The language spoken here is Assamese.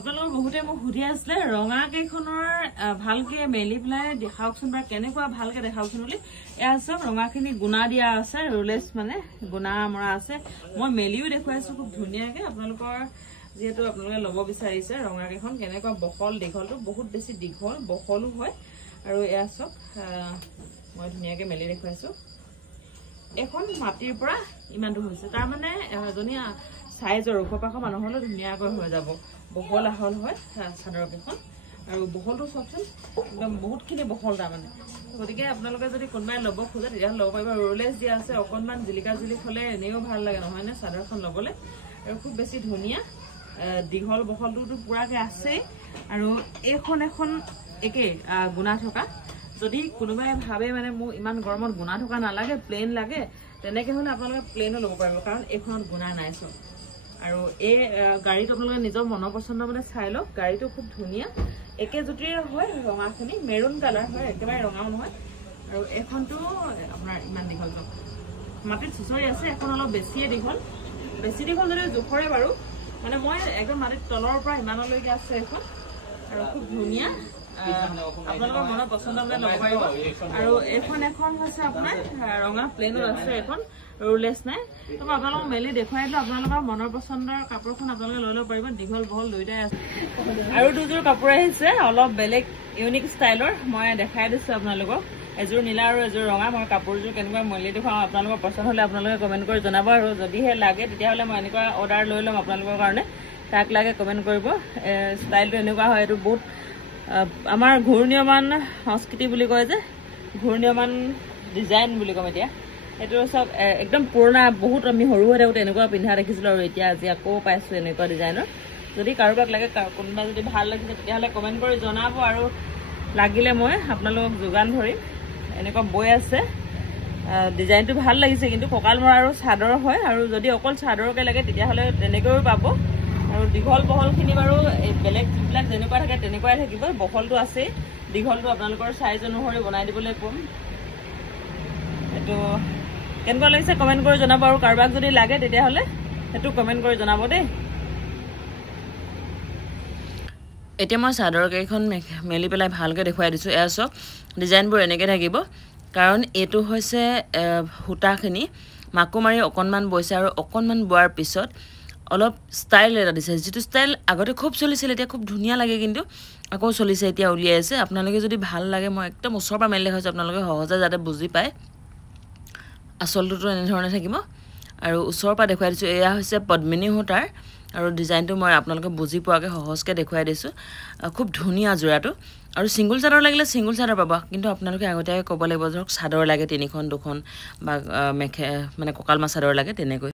আপোনালোক বহুতে মোক সুধি আছিলে ৰঙা কেইখনৰ ভালকে মেলি পেলাই দেখাওকচোন বা কেনেকুৱা ভালকে দেখাওকচোন বুলি এয়া সব ৰঙাখিনি গুণা দিয়া আছে ৰুলেছ মানে গুণা মৰা আছে মই মেলিও দেখুৱাইছো খুব ধুনীয়াকে আপোনালোকৰ যেহেতু আপোনালোকে লব বিচাৰিছে ৰঙা কেইখন কেনেকুৱা বহল দীঘলটো বহুত বেছি দীঘল বহলো হয় আৰু এয়া সব মই ধুনীয়াকে মেলি দেখুৱাইছো এখন মাটিৰ পৰা ইমান দূৰ হৈছে তাৰ মানে এজনীয়া সাইজৰ উপপাখ মানুহলৈ ধুনীয়াকৈ হৈ যাব বহল আহল হয় চাদৰ কেইখন আৰু বহলটো সবচোন একদম বহুতখিনি বহল তাৰ মানে গতিকে আপোনালোকে যদি কোনোবাই ল'ব খোজে তেতিয়া ল'ব পাৰিব ৰুলেছ দিয়া আছে অকণমান জিলিকা জিলিক হ'লে এনেও ভাল লাগে নহয় নে চাদৰখন ল'বলৈ আৰু খুব বেছি ধুনীয়া দীঘল বহলটো পুৰাকে আছে আৰু এখন একে গুণা থকা যদি কোনোবাই ভাবে মানে মোৰ ইমান গৰমত গুণা থকা নালাগে প্লেন লাগে তেনেকে হলে আপোনালোকে প্লেনো ল'ব পাৰিব কাৰণ এইখনত গুণা নাই সব আৰু এই গাড়ীটো আপোনালোকে নিজৰ মনৰ পছন্দ মানে চাই লওক গাড়ীটো খুব ধুনীয়া একে জুতিৰ হয় ৰঙাখিনি মেৰুন কালাৰ হয় একেবাৰে ৰঙাও নহয় আৰু এখনটো আপোনাৰ ইমান দীঘল মাটিত চুচৰি আছে এখন অলপ বেছিয়ে দীঘল বেছি দীঘল যদি জোখৰে বাৰু মানে মই একদম মাটিত তলৰ পৰা ইমানলৈকে আছে এখন আৰু খুব ধুনীয়া আপোনালোকৰ মনৰ পছন্দ মানে ল'ব পাৰিব আৰু এখন হৈছে আপোনাৰ ৰঙা প্লেনত আছে এখন ৰুলেছ নাই তো আপোনালোকক মেলি দেখুৱাই দিলো আপোনালোকৰ মনৰ পছন্দৰ কাপোৰখন আপোনালোকে লৈ ল'ব পাৰিব দীঘল বহল দুইটাই আছে আৰু দুযোৰ কাপোৰ আহিছে অলপ বেলেগ ইউনিক ষ্টাইলৰ মই দেখাই দিছো আপোনালোকক এযোৰ নীলা আৰু এযোৰ ৰঙা মই কাপোৰযোৰ কেনেকুৱা মেলি দেখুৱাওঁ আপোনালোকৰ পছন্দ হ'লে আপোনালোকে কমেণ্ট কৰি জনাব আৰু যদিহে লাগে তেতিয়াহ'লে মই এনেকুৱা অৰ্ডাৰ লৈ ল'ম আপোনালোকৰ কাৰণে কাক লাগে কমেণ্ট কৰিব ষ্টাইলটো এনেকুৱা হয় এইটো বহুত আমাৰ ঘূৰ্ণীয়মান সংস্কৃতি বুলি কয় যে ঘূৰ্ণীয়মান ডিজাইন বুলি ক'ম এতিয়া এইটো সব একদম পুৰণা বহুত আমি সৰু হৈ থাকোঁতে এনেকুৱা পিন্ধা দেখিছিলো আৰু এতিয়া আজি আকৌ পাইছো এনেকুৱা ডিজাইনৰ যদি কাৰোবাক লাগে কোনোবা যদি ভাল লাগিছে তেতিয়াহ'লে কমেণ্ট কৰি জনাব আৰু লাগিলে মই আপোনালোকক যোগান ধৰিম এনেকুৱা বৈ আছে ডিজাইনটো ভাল লাগিছে কিন্তু কঁকাল মৰা আৰু চাদৰ হয় আৰু যদি অকল চাদৰকে লাগে তেতিয়াহ'লে তেনেকৈও পাব আৰু দীঘল বহলখিনি বাৰু বেলেগ যিবিলাক যেনেকুৱা থাকে তেনেকুৱাই থাকিব বহলটো আছে দীঘলটো আপোনালোকৰ সাইজ অনুসৰি বনাই দিবলৈ ক'ম এইটো কেনেকুৱা লাগিছে কমেণ্ট কৰি জনাব আৰু কাৰোবাক যদি লাগে তেতিয়াহ'লে সেইটো কমেণ্ট কৰি জনাব দেই এতিয়া মই চাদৰ কেইখন মেলি পেলাই ভালকৈ দেখুৱাই দিছোঁ এয়া চব ডিজাইনবোৰ এনেকৈ থাকিব কাৰণ এইটো হৈছে সূতাখিনি মাকো মাৰি অকণমান বৈছে আৰু অকণমান বোৱাৰ পিছত অলপ ষ্টাইল এটা দিছে যিটো ষ্টাইল আগতে খুব চলিছিল এতিয়া খুব ধুনীয়া লাগে কিন্তু আকৌ চলিছে এতিয়া উলিয়াই আছে আপোনালোকে যদি ভাল লাগে মই একদম ওচৰৰ পৰা মেলি দেখাইছোঁ আপোনালোকে সহজে যাতে বুজি পায় আচলটোতো এনেধৰণে থাকিব আৰু ওচৰৰ পৰা দেখুৱাই দিছোঁ এয়া হৈছে পদ্মিনী সূতাৰ আৰু ডিজাইনটো মই আপোনালোকে বুজি পোৱাকৈ সহজকৈ দেখুৱাই দিছোঁ খুব ধুনীয়া যোৰাটো আৰু ছিংগুল চাদৰ লাগিলে ছিংগুল চাদৰ পাব কিন্তু আপোনালোকে আগতীয়াকৈ ক'ব লাগিব ধৰক চাদৰ লাগে 3খন 2খন বা মানে কঁকালমা চাদৰ লাগে তেনেকৈ